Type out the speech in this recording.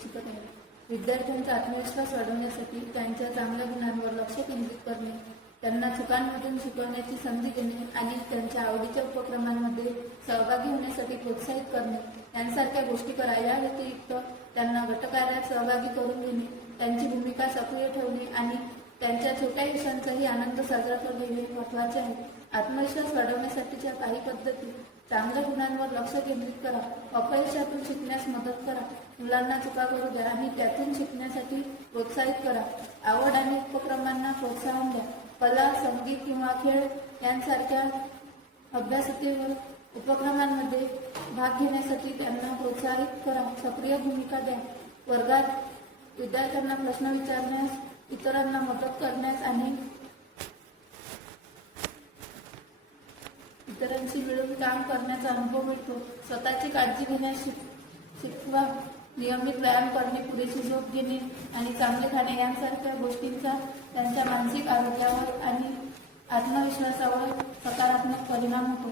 शिकत आहे. विद्यार्थ्यांचा आत्मविश्वास वाढवण्यासाठी त्यांच्या चांगल्या गुणांवर लक्ष केंद्रित करणे, त्यांना चुकांमधून शिकवण्याची संधी देणे आणि त्यांच्या आवडीच्या उपक्रमांमध्ये सहभागी होण्यासाठी प्रोत्साहित करणे यांसारख्या गोष्टी करा. या व्यतिरिक्त त्यांना गटकार्यात सहभागी करून घेणे, त्यांची भूमिका सक्रिय ठेवणे आणि त्यांच्या छोट्या यशांचाही आनंद साजरा करणे हे महत्त्वाचे आहे. आत्मविश्वास वाढवण्यासाठीच्या काही पद्धती: चांगल्या गुणांवर लक्ष केंद्रित करा, अपयशातून शिकण्यास मदत करा, मुलांना चुका करू द्या आणि त्यातून शिकण्यासाठी प्रोत्साहित करा. आवड आणि उपक्रमांना प्रोत्साहन द्या. कला, संगीत किंवा खेळ यांसारख्या अभ्यासेतर उपक्रमांमध्ये भाग घेण्यासाठी त्यांना प्रोत्साहित करा. सक्रिय भूमिका द्या. वर्गात विद्यार्थ्यांना प्रश्न विचारण्यास, इतरांना मदत करण्यास आणि इतरांशी मिळून काम करण्याचा अनुभव मिळतो. स्वतःची काळजी घेण्यास शिकवा. नियमित व्यायाम करणे, पुरेशी झोप घेणे आणि चांगले खाणे यांसारख्या गोष्टींचा त्यांच्या मानसिक आरोग्यावर आणि आत्मविश्वासावर सकारात्मक परिणाम होतो.